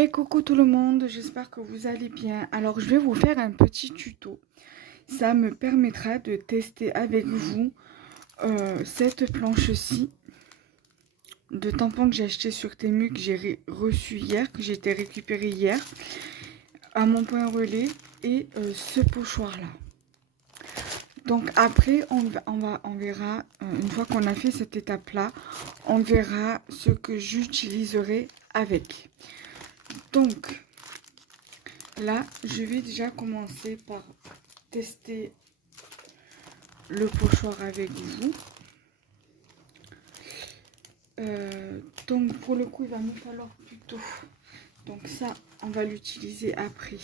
Et coucou tout le monde, j'espère que vous allez bien. Alors je vais vous faire un petit tuto. Ça me permettra de tester avec vous cette planche-ci de tampons que j'ai acheté sur Temu, que j'ai reçu hier, que j'ai été récupéré hier à mon point relais, et ce pochoir-là. Donc après, on verra, une fois qu'on a fait cette étape-là, on verra ce que j'utiliserai avec. Donc, là, je vais déjà commencer par tester le pochoir avec vous. Donc, pour le coup, il va me falloir plutôt... Donc ça, on va l'utiliser après.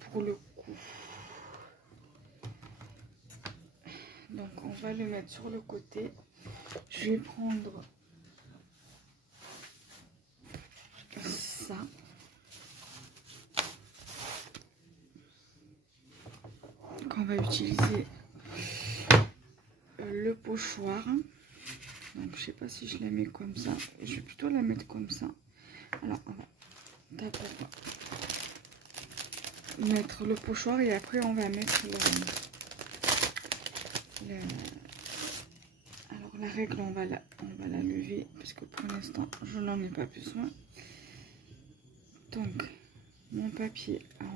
Pour le coup. Donc, on va le mettre sur le côté. Je vais prendre ça. Donc, on va utiliser le pochoir. Donc, je sais pas si je la mets comme ça. Je vais plutôt la mettre comme ça. Alors, on va d'abord mettre le pochoir et après, on va mettre alors, la règle, on va la lever parce que pour l'instant, je n'en ai pas besoin. Donc, mon papier, alors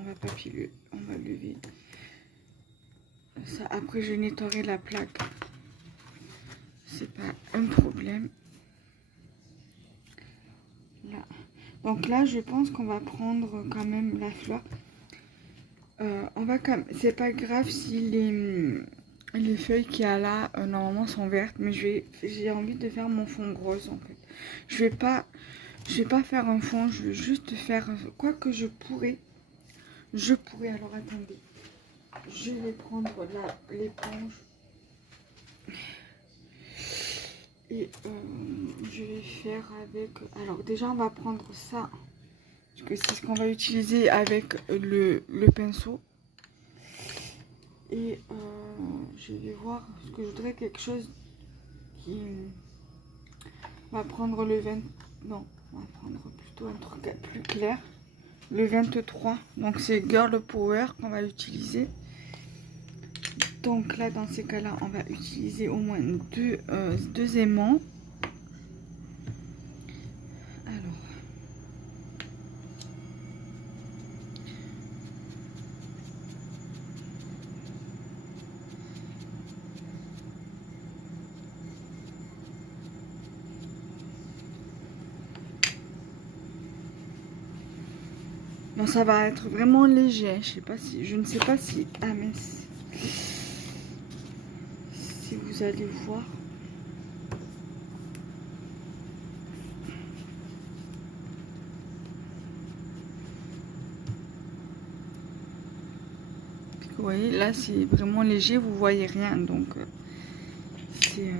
on va lever ça. Après, je nettoierai la plaque. C'est pas un problème. Là. Donc là, je pense qu'on va prendre quand même la fleur. On va quand même... C'est pas grave si les feuilles qu'il y a là, normalement, sont vertes. Mais j'ai envie de faire mon fond rose, en fait. Je vais pas faire un fond. Je vais juste faire... Quoi que je pourrais... Alors, attendez. Je vais prendre l'éponge. Et je vais faire avec... Alors, déjà, on va prendre ça. Parce que c'est ce qu'on va utiliser avec le pinceau. Et je vais voir, parce que je voudrais quelque chose qui va prendre le 20... Non, on va prendre plutôt un truc plus clair. Le 23. Donc c'est Girl Power qu'on va utiliser. Donc là, dans ces cas-là, on va utiliser au moins deux aimants. Alors... Bon, ça va être vraiment léger. Je ne sais pas si... Ah, mais si vous allez voir. Vous voyez, là, c'est vraiment léger. Vous voyez rien. Donc, c'est...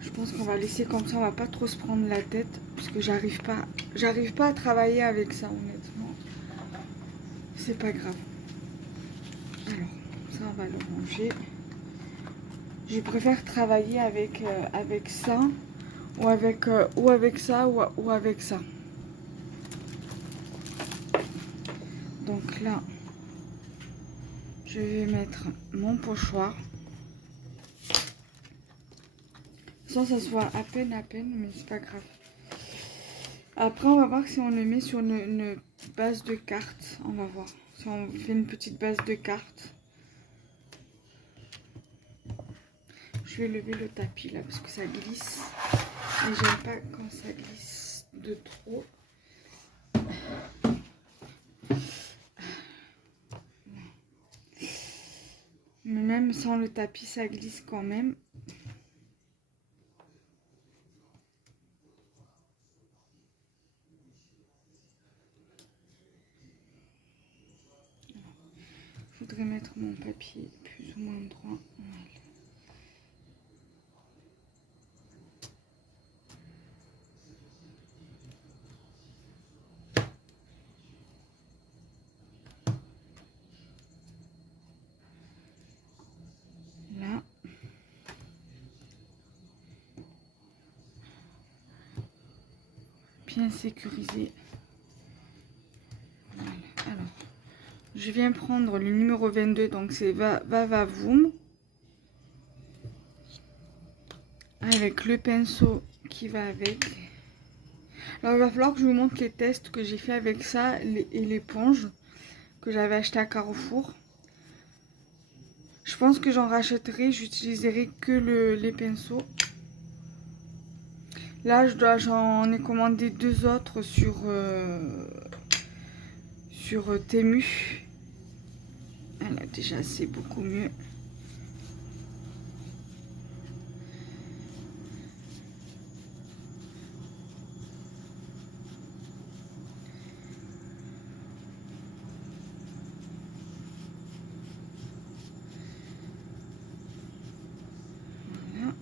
Je pense qu'on va laisser comme ça, on va pas trop se prendre la tête parce que j'arrive pas à travailler avec ça, honnêtement. C'est pas grave. Alors, ça on va le ranger. Je préfère travailler avec ça ou avec ça ou avec ça. Donc là, je vais mettre mon pochoir. Sans que ça soit à peine, mais c'est pas grave. Après, on va voir si on le met sur une base de cartes. On va voir. Si on fait une petite base de cartes. Je vais lever le tapis là parce que ça glisse. Et j'aime pas quand ça glisse de trop. Mais même sans le tapis, ça glisse quand même. Je voudrais mettre mon papier plus ou moins droit. Voilà. Là. bien sécurisé. Voilà. Alors, je viens prendre le numéro 22, donc c'est Va-Va-Voom. Avec le pinceau qui va avec. Alors, il va falloir que je vous montre les tests que j'ai fait avec ça et l'éponge que j'avais acheté à Carrefour. Je pense que j'en rachèterai, j'utiliserai que les pinceaux. Là, j'en ai commandé 2 autres sur Temu. Voilà, déjà, c'est beaucoup mieux. Voilà.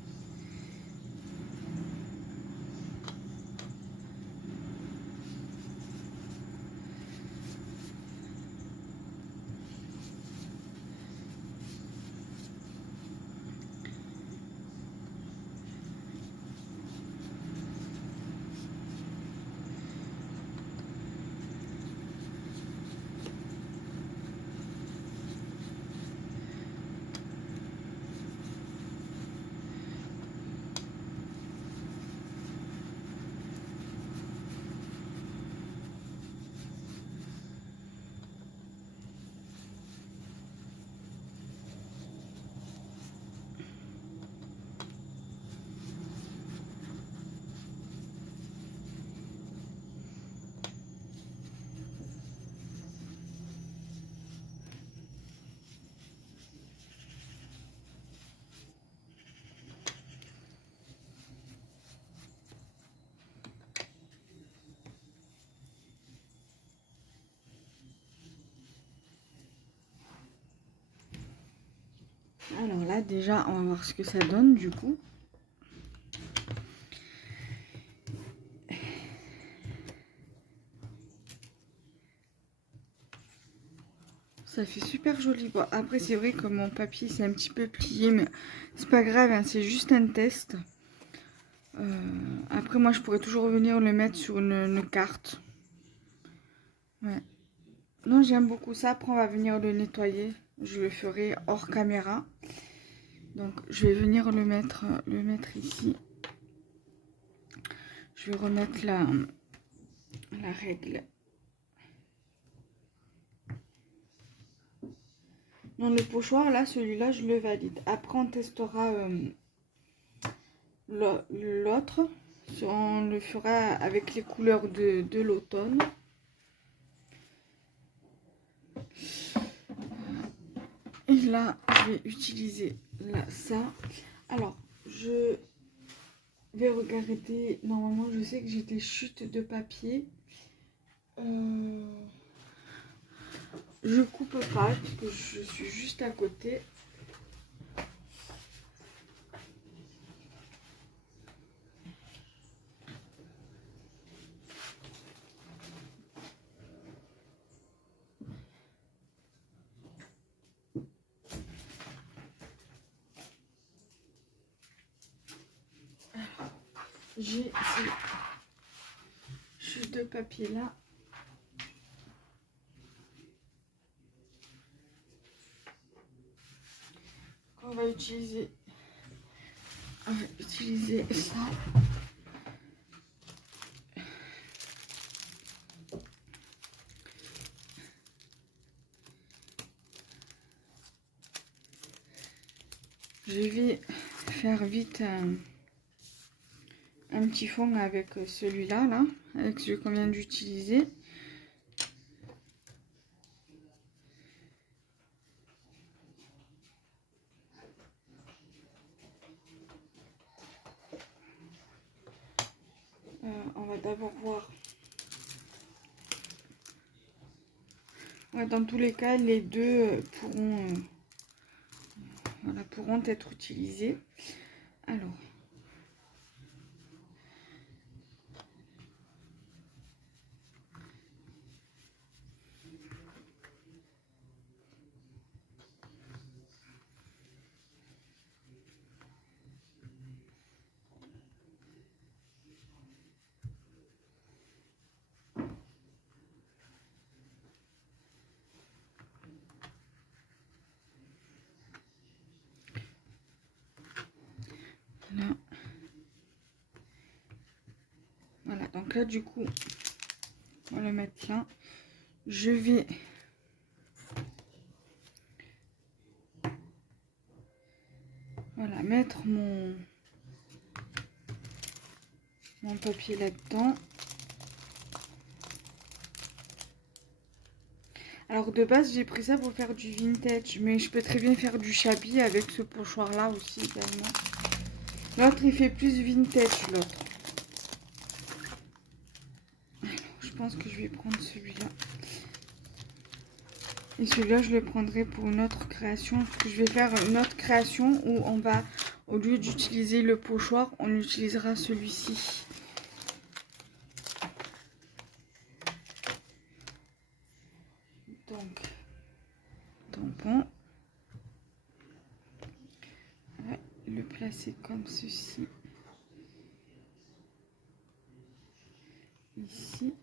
Alors là, déjà, on va voir ce que ça donne du coup. Ça fait super joli. Bon, après, c'est vrai que mon papier, c'est un petit peu plié, mais c'est pas grave, hein, c'est juste un test. Après, moi, je pourrais toujours venir le mettre sur une carte. Ouais. Non, j'aime beaucoup ça. Après, on va venir le nettoyer. Je le ferai hors caméra. Donc, je vais venir le mettre ici. Je vais remettre la règle. Non, le pochoir, là, celui-là, je le valide. Après, on testera l'autre. On le fera avec les couleurs de l'automne. Et là, je vais utiliser là, ça. Alors, je vais regarder. Normalement, je sais que j'ai des chutes de papier. Je coupe pas parce que je suis juste à côté. J'ai ces chutes de papier là. On va utiliser ça. Je vais faire vite un petit fond avec celui-là, là, avec celui qu'on vient d'utiliser. On va d'abord voir. Ouais, dans tous les cas, les deux pourront être utilisés. Alors. Là. Voilà, donc là du coup, on va le mettre là. Je vais voilà, mettre mon papier là-dedans. Alors de base, j'ai pris ça pour faire du vintage, mais je peux très bien faire du shabby avec ce pochoir-là aussi également. L'autre, il fait plus vintage, l'autre. Je pense que je vais prendre celui-là. Et celui-là, je le prendrai pour une autre création. Parce que je vais faire une autre création où on va, au lieu d'utiliser le pochoir, on utilisera celui-ci. Donc, tampon. On va le placer comme ceci. Ici.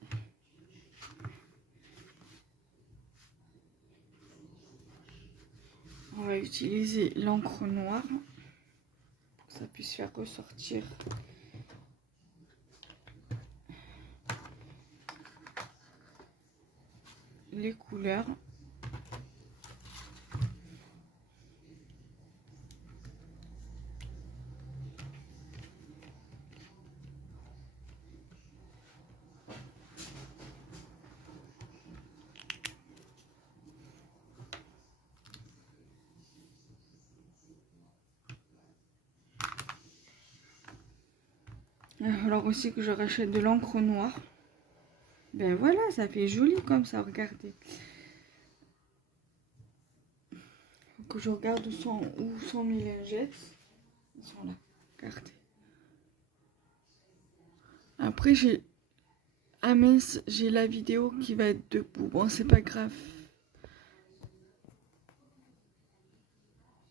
On va utiliser l'encre noire pour que ça puisse faire ressortir les couleurs. Alors aussi que je rachète de l'encre noire. Ben voilà, ça fait joli comme ça, regardez. Faut que je regarde où sont mes lingettes. Ils sont là, regardez. Après j'ai... Ah mince, j'ai la vidéo qui va être debout. Bon, c'est pas grave.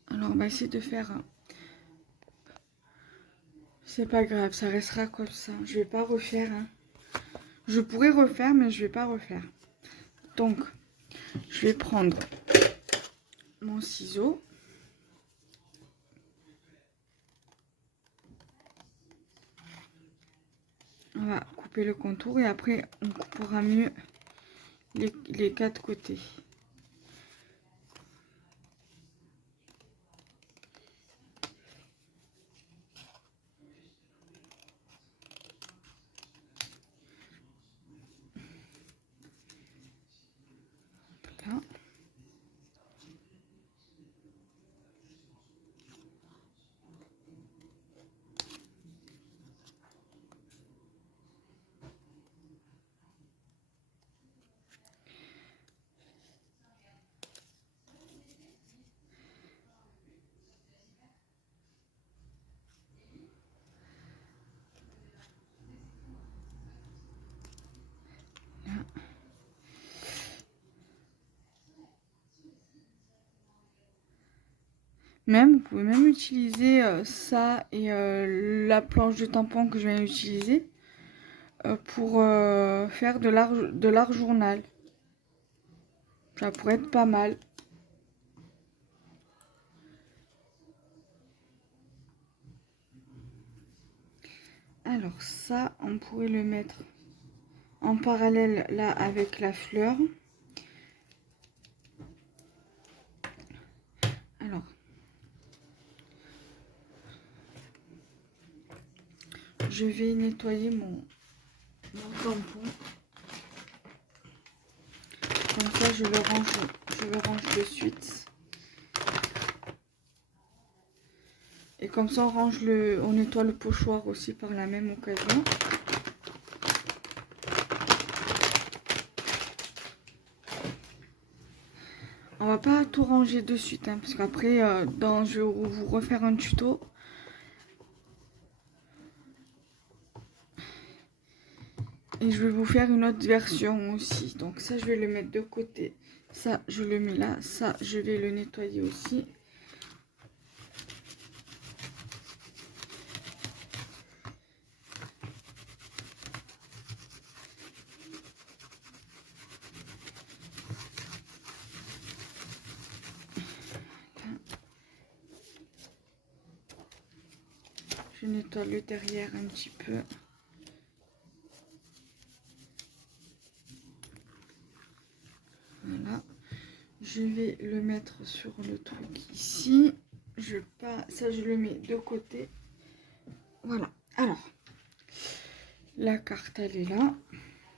Alors on va essayer de faire... C'est pas grave, ça restera comme ça. Je vais pas refaire. Hein. Je pourrais refaire, mais je vais pas refaire. Donc, je vais prendre mon ciseau. On va couper le contour et après on coupera mieux les quatre côtés. Là. Même, vous pouvez même utiliser ça et la planche de tampon que je viens d'utiliser pour faire de l'art journal. Ça pourrait être pas mal. Alors ça, on pourrait le mettre en parallèle là avec la fleur. Alors, je vais nettoyer mon tampon. Comme ça, je le range de suite. Et comme ça, on nettoie le pochoir aussi par la même occasion. On va pas tout ranger de suite, hein, parce qu'après, je vais vous refaire un tuto. Et je vais vous faire une autre version aussi. Donc ça, je vais le mettre de côté. Ça, je le mets là. Ça, je vais le nettoyer aussi. Je nettoie le derrière un petit peu. Voilà. Je vais le mettre sur le truc ici. Ça, je le mets de côté. Voilà. Alors, la carte, elle est là.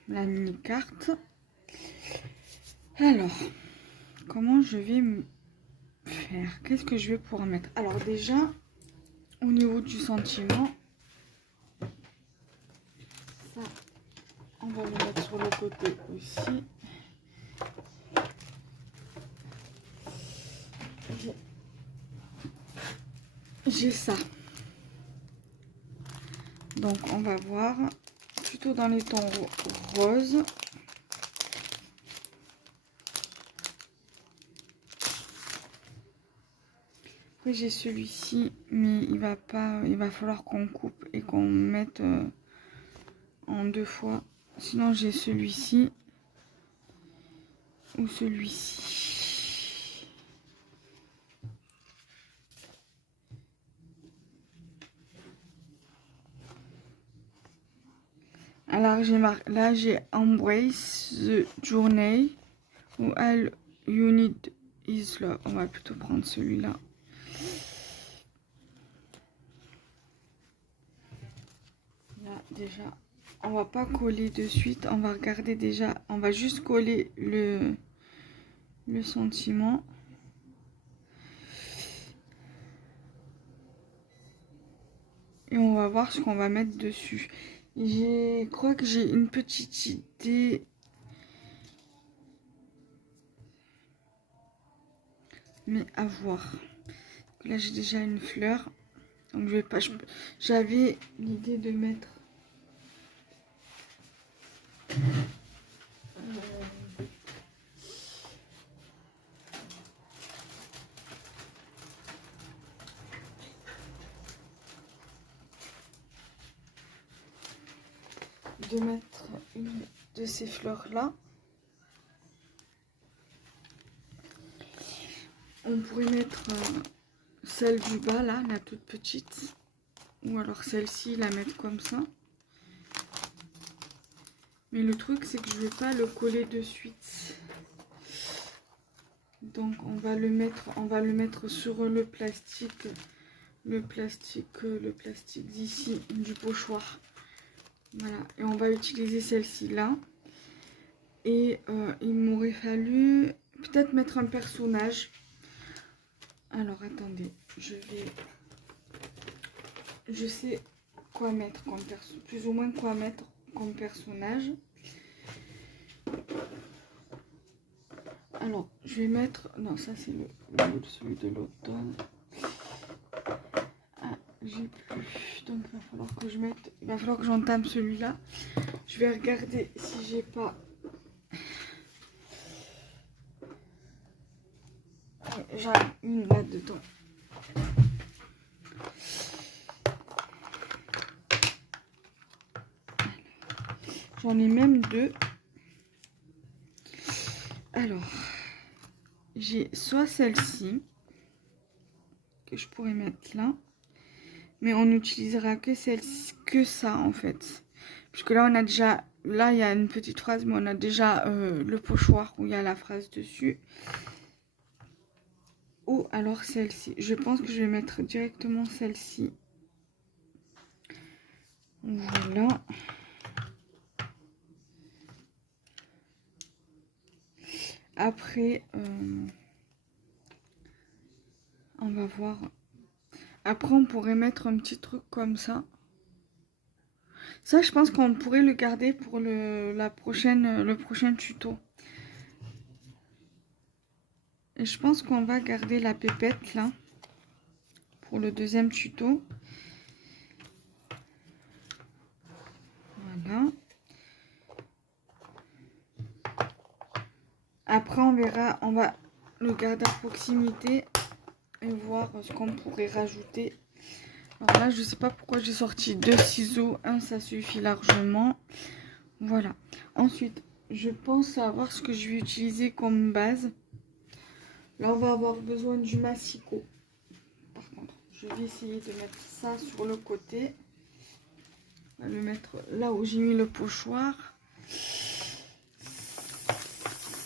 La mini-carte. Alors, comment je vais me faire? Qu'est-ce que je vais pouvoir mettre? Alors déjà, au niveau du sentiment, ça, on va le mettre sur le côté aussi. J'ai ça. Donc, on va voir plutôt dans les tons roses. Après, j'ai celui-ci, mais il va falloir qu'on coupe et qu'on mette en 2 fois. Sinon, j'ai celui-ci ou celui-ci. Alors, là, j'ai Embrace the Journey ou All You Need Is Love. On va plutôt prendre celui-là. Là, déjà, on va pas coller de suite. On va regarder déjà. On va juste coller le sentiment. Et on va voir ce qu'on va mettre dessus. Je crois que j'ai une petite idée. Mais à voir. Là, j'ai déjà une fleur. Donc, je vais pas. J'avais l'idée de mettre. De mettre une de ces fleurs là. On pourrait mettre celle du bas là, la toute petite, ou alors celle-ci, la mettre comme ça. Mais le truc c'est que je vais pas le coller de suite, donc on va le mettre sur le plastique d'ici du pochoir. Voilà, et on va utiliser celle-ci là. Et il m'aurait fallu peut-être mettre un personnage. Alors attendez, je sais quoi mettre comme plus ou moins quoi mettre comme personnage. Alors je vais mettre, non ça c'est celui de l'automne. Ah j'ai plus, donc il va falloir que je mette, il va falloir que j'entame celui-là. Je vais regarder si j'ai pas. J'en ai une là-dedans. J'en ai même 2. Alors, j'ai soit celle-ci, que je pourrais mettre là. Mais on n'utilisera que ça en fait. Puisque là, on a déjà, là, il y a une petite phrase, mais on a déjà le pochoir où il y a la phrase dessus. Ou alors celle-ci. Je pense que je vais mettre directement celle-ci. Voilà. Après, on va voir. Après, on pourrait mettre un petit truc comme ça. Ça, je pense qu'on pourrait le garder pour le prochain tuto. Et je pense qu'on va garder la pépette là pour le deuxième tuto. Voilà. Après, on verra, on va le garder à proximité et voir ce qu'on pourrait rajouter. Alors là, je sais pas pourquoi j'ai sorti 2 ciseaux. Un, ça suffit largement. Voilà. Ensuite, je pense savoir ce que je vais utiliser comme base. Là, on va avoir besoin du massicot. Par contre, je vais essayer de mettre ça sur le côté. On va le mettre là où j'ai mis le pochoir.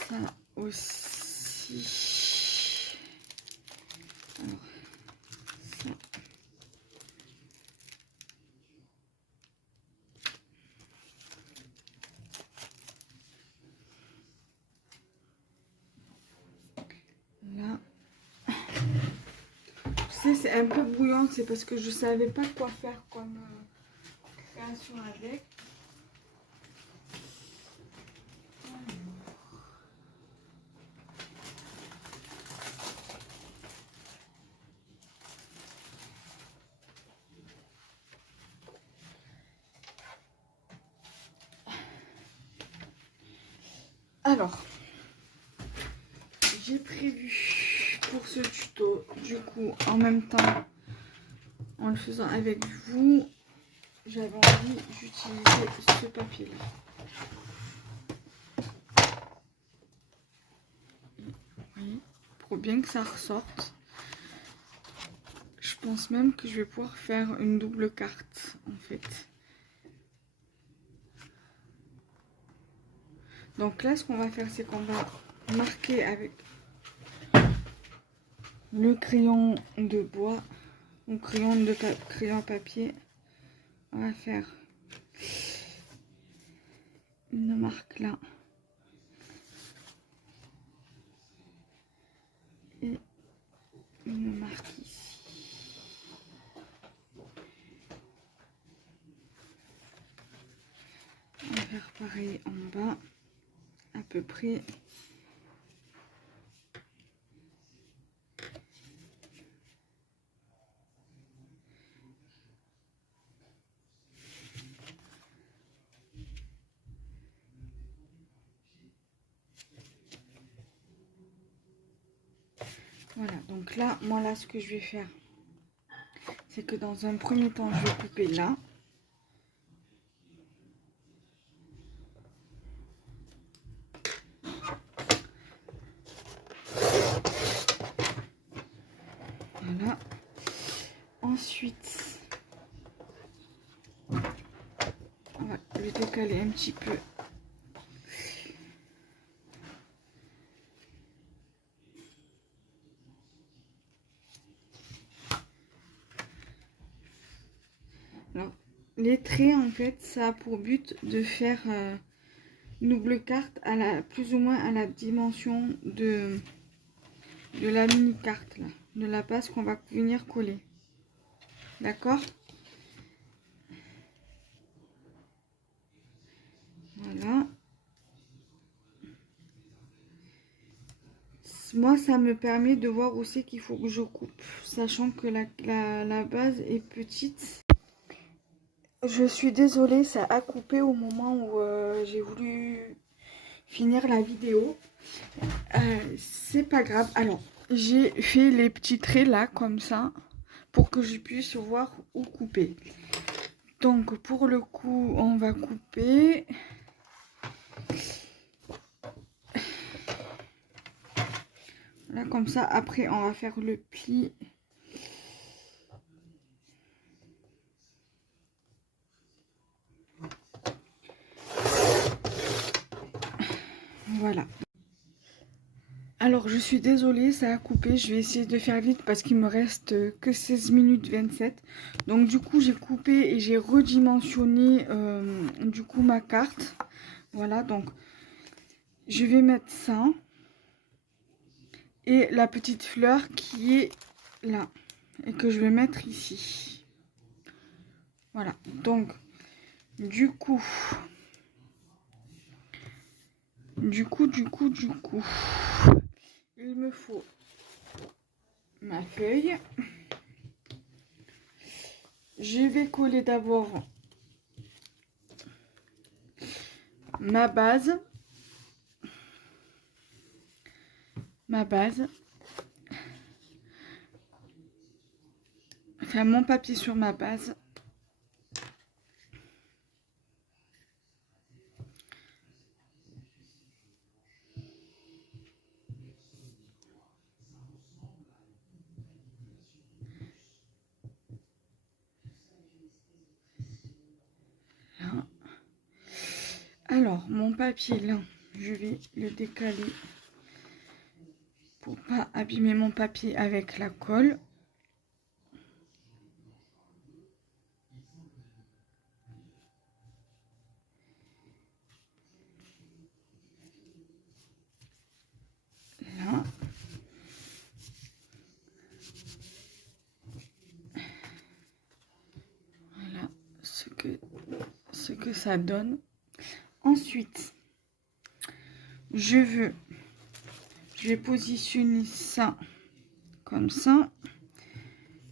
Ça aussi. Alors, ça. Là. Je sais, c'est un peu brouillant, c'est parce que je savais pas quoi faire comme création avec. Alors, j'ai prévu pour ce tuto, du coup, en même temps, en le faisant avec vous, j'avais envie d'utiliser ce papier-là. Oui, pour bien que ça ressorte. Je pense même que je vais pouvoir faire une double carte, en fait. Donc là, ce qu'on va faire, c'est qu'on va marquer avec le crayon de bois ou crayon papier. On va faire une marque là et une marque ici. On va faire pareil en bas, à peu près. Voilà, donc là, moi là, ce que je vais faire, c'est que dans un premier temps, je vais couper là. Voilà. Ensuite, on va le décaler un petit peu. Alors, les traits, en fait, ça a pour but de faire une double carte à la, plus ou moins à la dimension de la mini carte, là, de la base qu'on va venir coller. D'accord? Voilà. Moi, ça me permet de voir où c'est qu'il faut que je coupe, sachant que la base est petite. Je suis désolée, ça a coupé au moment où j'ai voulu finir la vidéo. C'est pas grave. Alors, j'ai fait les petits traits là, comme ça, pour que je puisse voir où couper. Donc, pour le coup, on va couper. Là, comme ça, après, on va faire le pli. Voilà. Alors, je suis désolée, ça a coupé. Je vais essayer de faire vite parce qu'il me reste que 16 minutes 27. Donc, du coup, j'ai coupé et j'ai redimensionné du coup ma carte. Voilà, donc, je vais mettre ça. Et la petite fleur qui est là. Et que je vais mettre ici. Voilà, donc, du coup, il me faut ma feuille. Je vais coller d'abord ma base. Enfin, mon papier sur ma base. Alors, mon papier là, je vais le décaler pour pas abîmer mon papier avec la colle. Là. Voilà ce que ça donne. Ensuite, je vais positionner ça comme ça.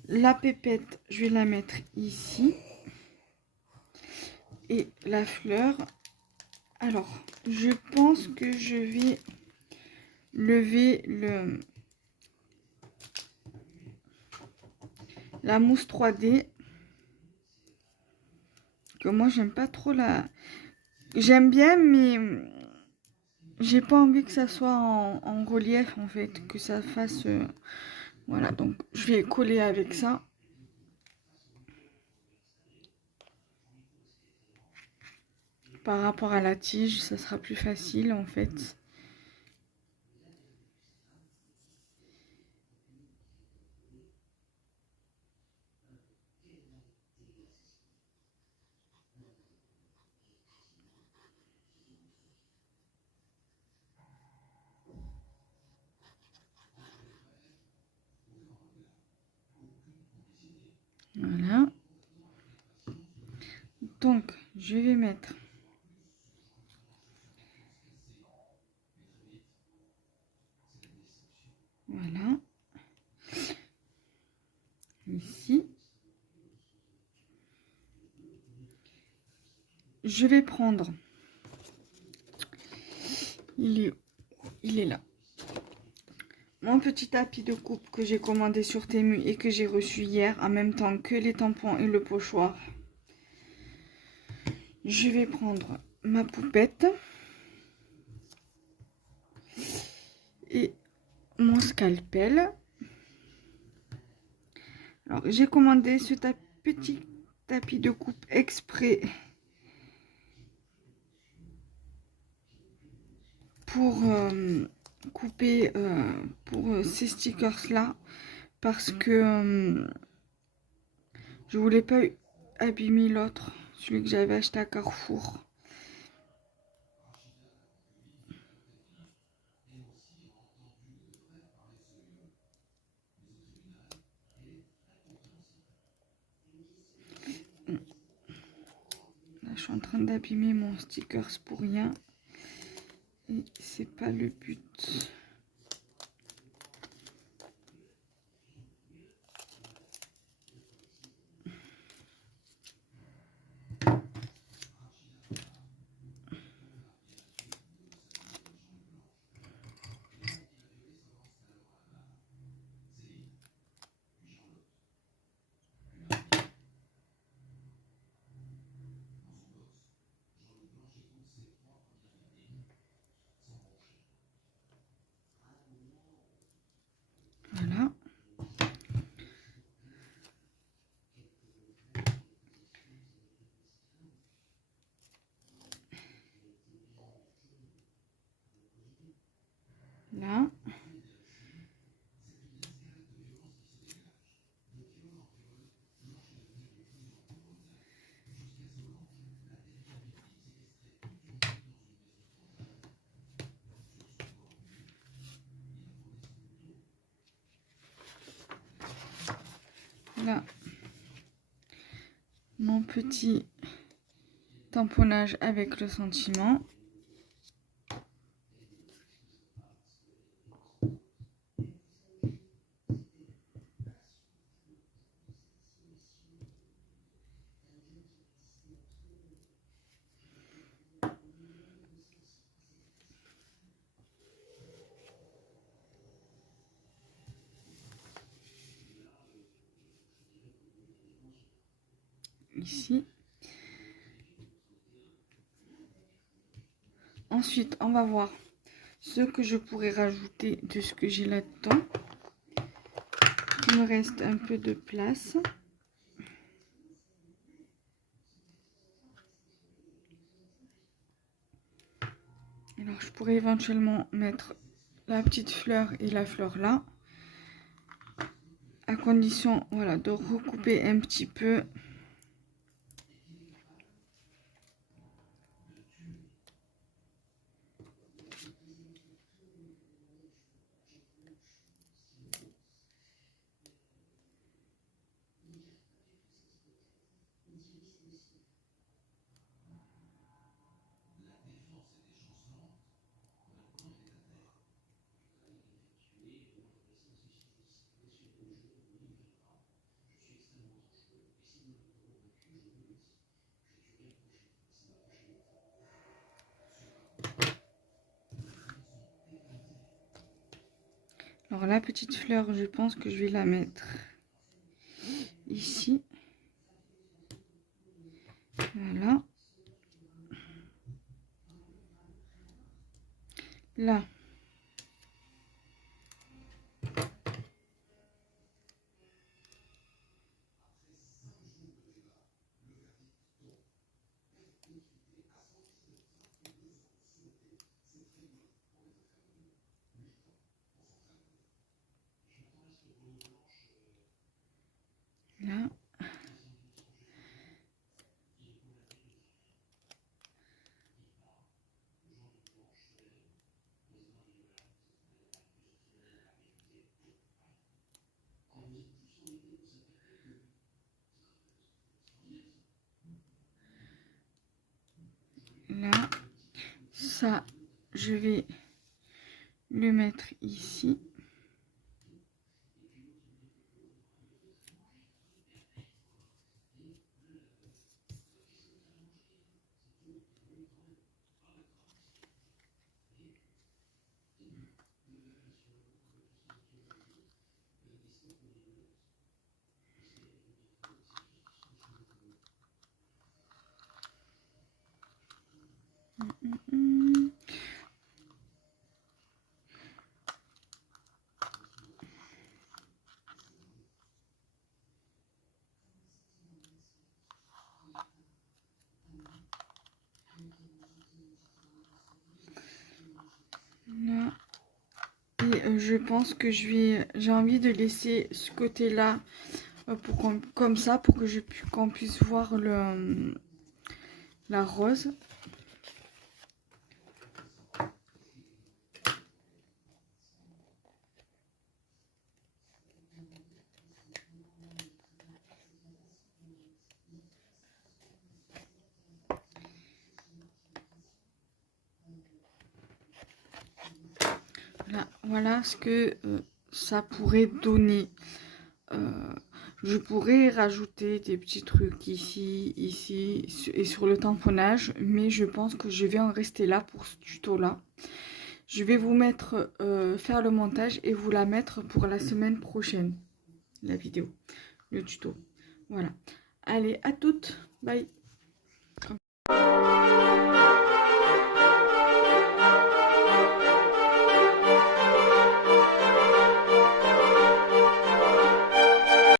La pépette, je vais la mettre ici. Et la fleur, alors, je pense que je vais lever la mousse 3D. Que moi, j'aime pas trop la... J'aime bien, mais j'ai pas envie que ça soit en relief, en fait. Que ça fasse... Voilà, donc je vais coller avec ça. Par rapport à la tige, ça sera plus facile, en fait. Voilà. Donc, je vais mettre voilà ici. Je vais prendre, il est là, mon petit tapis de coupe que j'ai commandé sur Temu et que j'ai reçu hier en même temps que les tampons et le pochoir. Je vais prendre ma poupette et mon scalpel. Alors, j'ai commandé ce petit tapis de coupe exprès pour couper pour ces stickers là, parce que je voulais pas abîmer l'autre, celui que j'avais acheté à Carrefour. Là, je suis en train d'abîmer mon stickers pour rien. Et c'est pas le but. Voilà. Là. Là. Mon petit tamponnage avec le sentiment. Ici. Ensuite, on va voir ce que je pourrais rajouter de ce que j'ai là-dedans. Il me reste un peu de place. Alors je pourrais éventuellement mettre la petite fleur et la fleur là, à condition voilà de recouper un petit peu. Alors la petite fleur, je pense que je vais la mettre ici. Voilà. Là. Là. Là. Ça, je vais le mettre ici. Là. Et je pense que j'ai envie de laisser ce côté-là comme ça pour que qu'on puisse voir la rose. Voilà ce que ça pourrait donner. Je pourrais rajouter des petits trucs ici, ici et sur le tamponnage, mais je pense que je vais en rester là pour ce tuto là. Je vais vous mettre, faire le montage et vous la mettre pour la semaine prochaine, la vidéo, le tuto. Voilà. Allez, à toutes, bye.